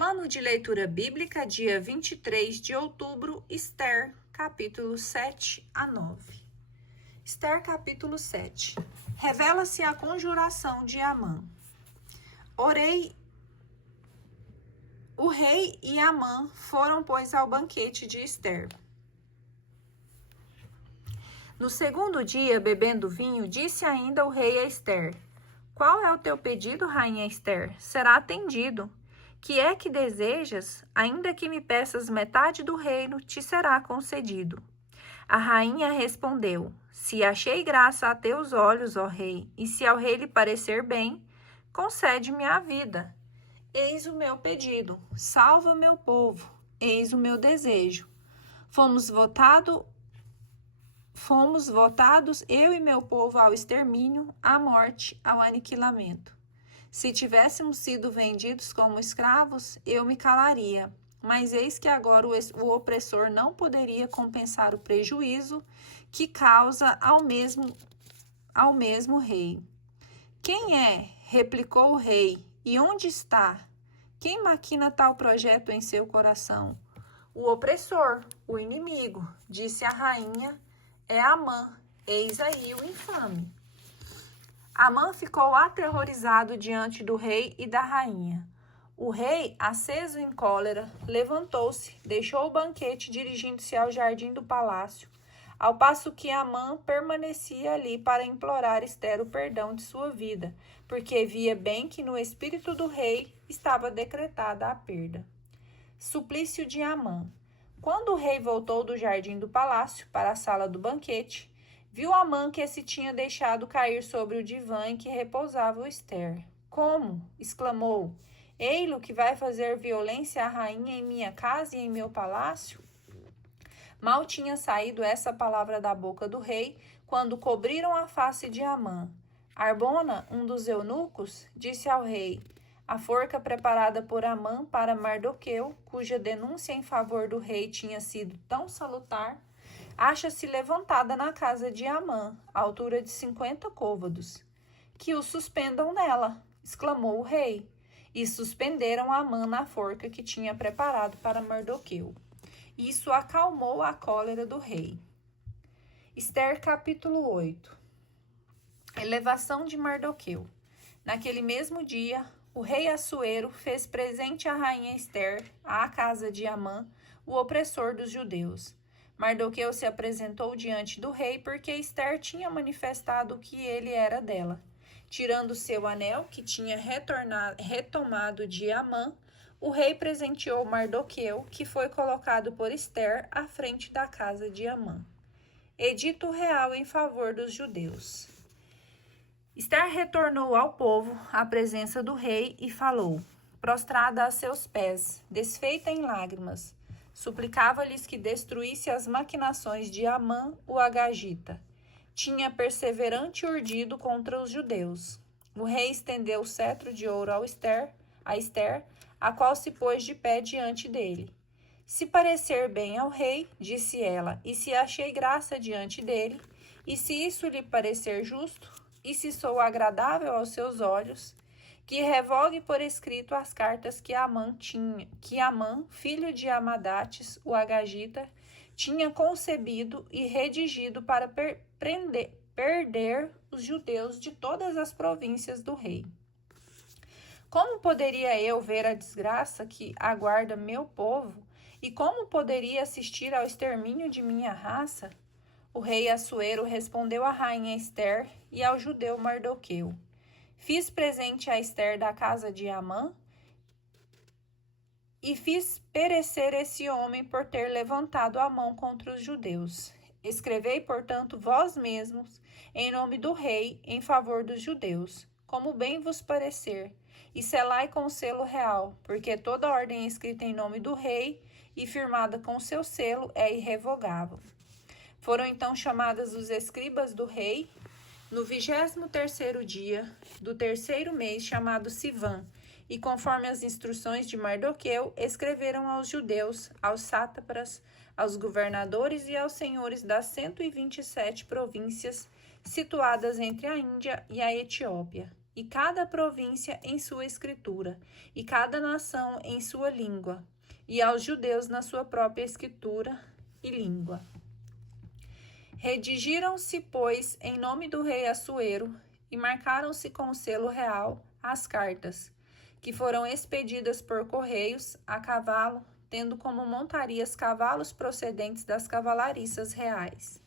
Plano de leitura bíblica, dia 23 de outubro, Esther, capítulo 7 a 9. Esther, capítulo 7. Revela-se a conjuração de Amã. O rei e Amã foram, pois, ao banquete de Esther. No segundo dia, bebendo vinho, disse ainda o rei a Esther: Qual é o teu pedido, rainha Esther? Será atendido. Que é que desejas? Ainda que me peças metade do reino, te será concedido. A rainha respondeu: Se achei graça a teus olhos, ó rei, e se ao rei lhe parecer bem, concede-me a vida. Eis o meu pedido, salva meu povo, eis o meu desejo. Fomos votados, eu e meu povo, ao extermínio, à morte, ao aniquilamento. Se tivéssemos sido vendidos como escravos, eu me calaria. Mas eis que agora o opressor não poderia compensar o prejuízo que causa ao mesmo rei. Quem é? Replicou o rei. E onde está? Quem maquina tal projeto em seu coração? O opressor, o inimigo, disse a rainha, é Amã. Eis aí o infame. Amã ficou aterrorizado diante do rei e da rainha. O rei, aceso em cólera, levantou-se, deixou o banquete dirigindo-se ao jardim do palácio, ao passo que Amã permanecia ali para implorar Esther o perdão de sua vida, porque via bem que no espírito do rei estava decretada a perda. Suplício de Amã. Quando o rei voltou do jardim do palácio para a sala do banquete, viu Amã que se tinha deixado cair sobre o divã em que repousava Esther. Como? Exclamou. Ei-lo que vai fazer violência à rainha em minha casa e em meu palácio? Mal tinha saído essa palavra da boca do rei, quando cobriram a face de Amã. Arbona, um dos eunucos, disse ao rei: a forca preparada por Amã para Mardoqueu, cuja denúncia em favor do rei tinha sido tão salutar, acha-se levantada na casa de Amã, à altura de 50 côvados. Que o suspendam nela, exclamou o rei. E suspenderam Amã na forca que tinha preparado para Mardoqueu. Isso acalmou a cólera do rei. Esther, capítulo 8. Elevação de Mardoqueu. Naquele mesmo dia, o rei Assuero fez presente à rainha Esther, à casa de Amã, o opressor dos judeus. Mardoqueu se apresentou diante do rei porque Esther tinha manifestado o que ele era dela. Tirando seu anel, que tinha retomado de Amã, o rei presenteou Mardoqueu, que foi colocado por Esther à frente da casa de Amã. Edito real em favor dos judeus. Esther retornou ao povo à presença do rei e falou, prostrada a seus pés, desfeita em lágrimas. Suplicava-lhes que destruísse as maquinações de Amã, o agagita. Tinha perseverante urdido contra os judeus. O rei estendeu o cetro de ouro a Esther, a qual se pôs de pé diante dele. Se parecer bem ao rei, disse ela, e se achei graça diante dele, e se isso lhe parecer justo, e se sou agradável aos seus olhos, que revogue por escrito as cartas que Amã, filho de Amadates, o agagita, tinha concebido e redigido para perder os judeus de todas as províncias do rei. Como poderia eu ver a desgraça que aguarda meu povo, e como poderia assistir ao extermínio de minha raça? O rei Assuero respondeu à rainha Esther e ao judeu Mardoqueu. Fiz presente a Esther da casa de Amã, e fiz perecer esse homem por ter levantado a mão contra os judeus. Escrevei, portanto, vós mesmos, em nome do rei, em favor dos judeus, como bem vos parecer, e selai com selo real, porque toda ordem escrita em nome do rei e firmada com seu selo é irrevogável. Foram então chamadas os escribas do rei, no 23º dia do terceiro mês, chamado Sivan, e conforme as instruções de Mardoqueu, escreveram aos judeus, aos sátrapas, aos governadores e aos senhores das 127 províncias situadas entre a Índia e a Etiópia, e cada província em sua escritura, e cada nação em sua língua, e aos judeus na sua própria escritura e língua. Redigiram-se, pois, em nome do rei Assuero, e marcaram-se com o selo real as cartas, que foram expedidas por correios a cavalo, tendo como montarias cavalos procedentes das cavalariças reais.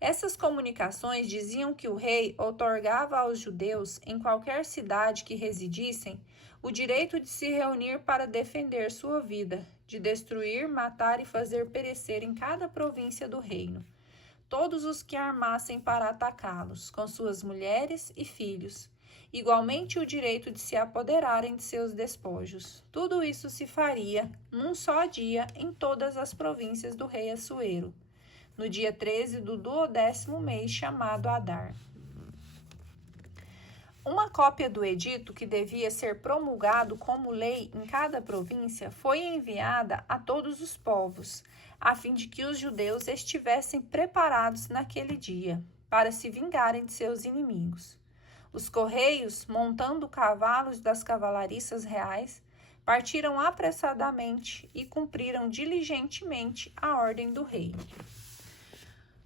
Essas comunicações diziam que o rei outorgava aos judeus, em qualquer cidade que residissem, o direito de se reunir para defender sua vida, de destruir, matar e fazer perecer em cada província do reino todos os que armassem para atacá-los, com suas mulheres e filhos, igualmente o direito de se apoderarem de seus despojos. Tudo isso se faria num só dia em todas as províncias do rei Assuero, no dia 13 do 12º mês, chamado Adar. Uma cópia do edito, que devia ser promulgado como lei em cada província, foi enviada a todos os povos, a fim de que os judeus estivessem preparados naquele dia, para se vingarem de seus inimigos. Os correios, montando cavalos das cavalariças reais, partiram apressadamente e cumpriram diligentemente a ordem do rei.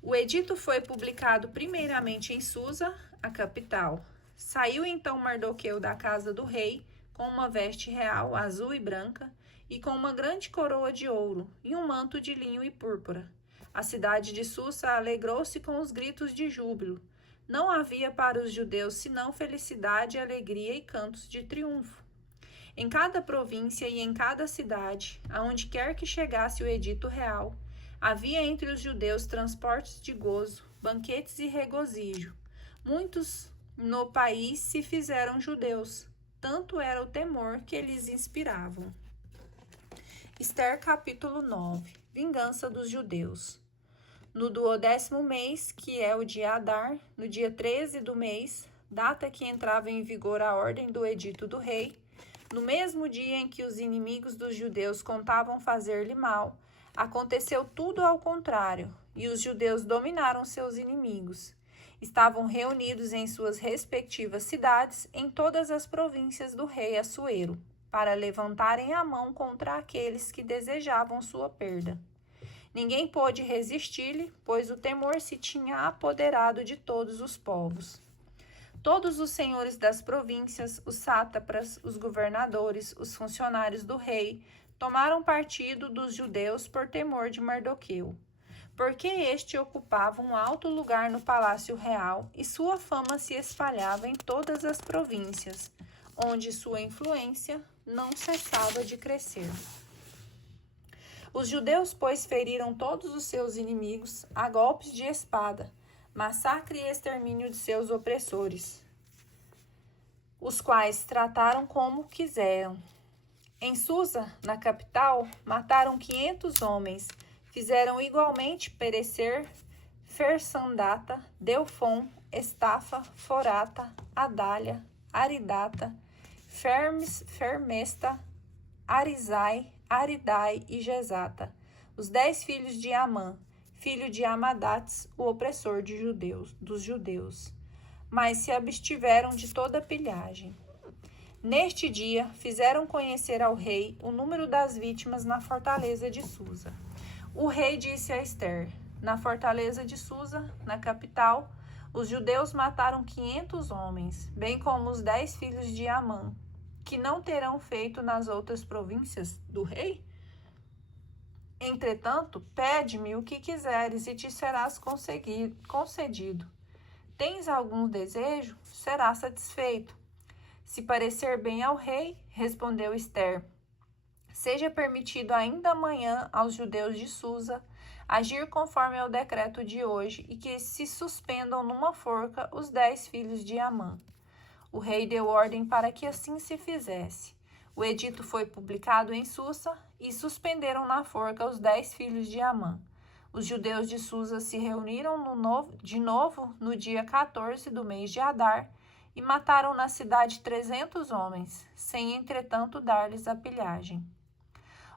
O edito foi publicado primeiramente em Susa, a capital. Saiu então Mardoqueu da casa do rei, com uma veste real azul e branca, e com uma grande coroa de ouro, e um manto de linho e púrpura. A cidade de Susa alegrou-se com os gritos de júbilo. Não havia para os judeus senão felicidade, alegria e cantos de triunfo. Em cada província e em cada cidade, aonde quer que chegasse o edito real, havia entre os judeus transportes de gozo, banquetes e regozijo. Muitos no país se fizeram judeus, tanto era o temor que eles inspiravam. Ester, capítulo 9. Vingança dos judeus. No 12º mês, que é o dia Adar, no dia 13 do mês, data que entrava em vigor a ordem do edito do rei, no mesmo dia em que os inimigos dos judeus contavam fazer-lhe mal, aconteceu tudo ao contrário, e os judeus dominaram seus inimigos. Estavam reunidos em suas respectivas cidades em todas as províncias do rei Assuero, para levantarem a mão contra aqueles que desejavam sua perda. Ninguém pôde resistir-lhe, pois o temor se tinha apoderado de todos os povos. Todos os senhores das províncias, os sátrapas, os governadores, os funcionários do rei, tomaram partido dos judeus por temor de Mardoqueu, porque este ocupava um alto lugar no palácio real e sua fama se espalhava em todas as províncias, onde sua influência não cessava de crescer. Os judeus, pois, feriram todos os seus inimigos a golpes de espada, massacre e extermínio de seus opressores, os quais trataram como quiseram. Em Susa, na capital, mataram 500 homens, fizeram igualmente perecer Fersandata, Delfon, Estafa, Forata, Adália, Aridata, Fermesta, Arizai, Aridai e Gesata, os 10 filhos de Amã, filho de Amadates, o opressor dos judeus, mas se abstiveram de toda pilhagem. Neste dia, fizeram conhecer ao rei o número das vítimas na fortaleza de Susa. O rei disse a Ester: na fortaleza de Susa, na capital, os judeus mataram 500 homens, bem como os 10 filhos de Amã, que não terão feito nas outras províncias do rei? Entretanto, pede-me o que quiseres e te serás concedido. Tens algum desejo? Será satisfeito. Se parecer bem ao rei, respondeu Ester, seja permitido ainda amanhã aos judeus de Susa agir conforme ao decreto de hoje e que se suspendam numa forca os 10 filhos de Amã. O rei deu ordem para que assim se fizesse. O edito foi publicado em Susa e suspenderam na forca os 10 filhos de Amã. Os judeus de Susa se reuniram de novo no dia 14 do mês de Adar e mataram na cidade 300 homens, sem entretanto dar-lhes a pilhagem.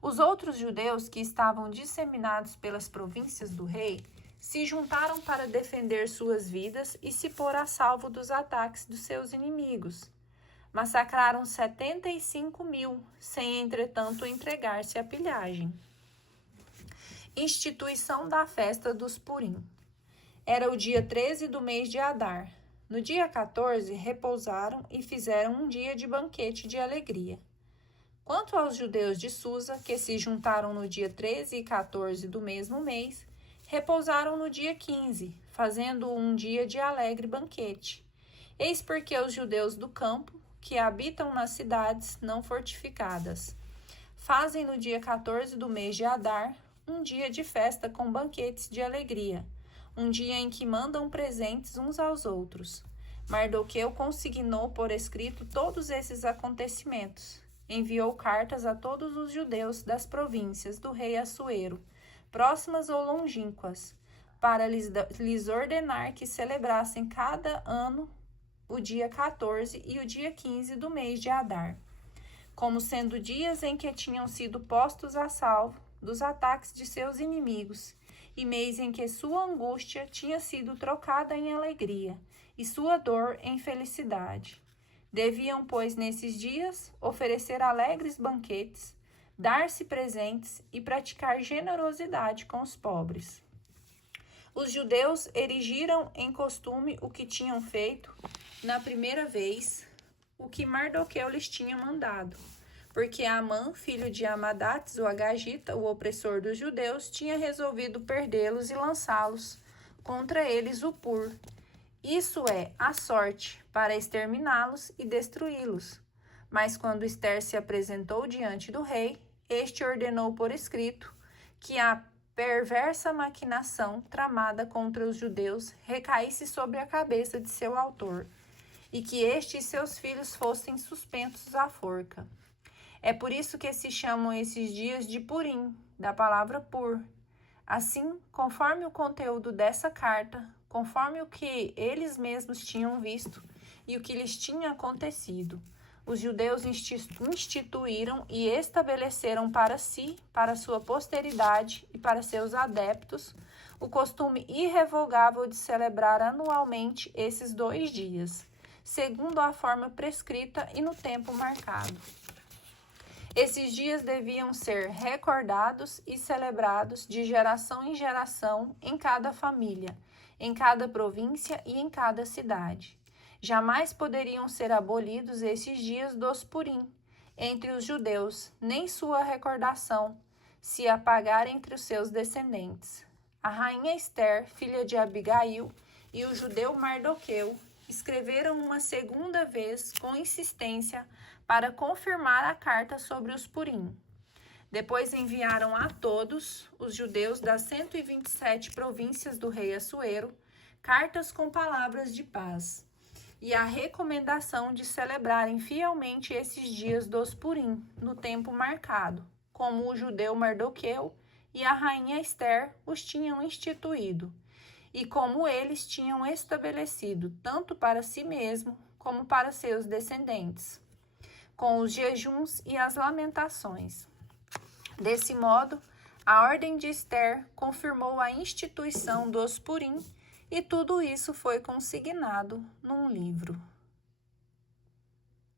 Os outros judeus que estavam disseminados pelas províncias do rei se juntaram para defender suas vidas e se pôr a salvo dos ataques dos seus inimigos. Massacraram 75.000, sem, entretanto, entregar-se à pilhagem. Instituição da festa dos Purim. Era o dia 13 do mês de Adar. No dia 14, repousaram e fizeram um dia de banquete de alegria. Quanto aos judeus de Susa, que se juntaram no dia 13 e 14 do mesmo mês, repousaram no dia 15, fazendo um dia de alegre banquete. Eis porque os judeus do campo, que habitam nas cidades não fortificadas, fazem no dia 14 do mês de Adar um dia de festa com banquetes de alegria, um dia em que mandam presentes uns aos outros. Mardoqueu consignou por escrito todos esses acontecimentos. Enviou cartas a todos os judeus das províncias do rei Assuero, próximas ou longínquas, para lhes ordenar que celebrassem cada ano o dia 14 e o dia 15 do mês de Adar, como sendo dias em que tinham sido postos a salvo dos ataques de seus inimigos, e mês em que sua angústia tinha sido trocada em alegria, e sua dor em felicidade. Deviam, pois, nesses dias, oferecer alegres banquetes, dar-se presentes e praticar generosidade com os pobres. Os judeus erigiram em costume o que tinham feito na primeira vez, o que Mardoqueu lhes tinha mandado, porque Amã, filho de Amadates, o Agagita, o opressor dos judeus, tinha resolvido perdê-los e lançá-los contra eles o pur, isso é, a sorte, para exterminá-los e destruí-los. Mas quando Ester se apresentou diante do rei, este ordenou por escrito que a perversa maquinação tramada contra os judeus recaísse sobre a cabeça de seu autor, e que este e seus filhos fossem suspensos à forca. É por isso que se chamam esses dias de Purim, da palavra pur. Assim, conforme o conteúdo dessa carta, conforme o que eles mesmos tinham visto e o que lhes tinha acontecido, os judeus instituíram e estabeleceram para si, para sua posteridade e para seus adeptos, o costume irrevogável de celebrar anualmente esses 2 dias, segundo a forma prescrita e no tempo marcado. Esses dias deviam ser recordados e celebrados de geração em geração em cada família, em cada província e em cada cidade. Jamais poderiam ser abolidos esses dias dos Purim entre os judeus, nem sua recordação se apagar entre os seus descendentes. A rainha Ester, filha de Abigail, e o judeu Mardoqueu escreveram uma segunda vez com insistência para confirmar a carta sobre os Purim. Depois enviaram a todos os judeus das 127 províncias do rei Assuero cartas com palavras de paz e a recomendação de celebrarem fielmente esses dias dos Purim, no tempo marcado, como o judeu Mardoqueu e a rainha Ester os tinham instituído, e como eles tinham estabelecido, tanto para si mesmo como para seus descendentes, com os jejuns e as lamentações. Desse modo, a ordem de Ester confirmou a instituição dos Purim, e tudo isso foi consignado num livro.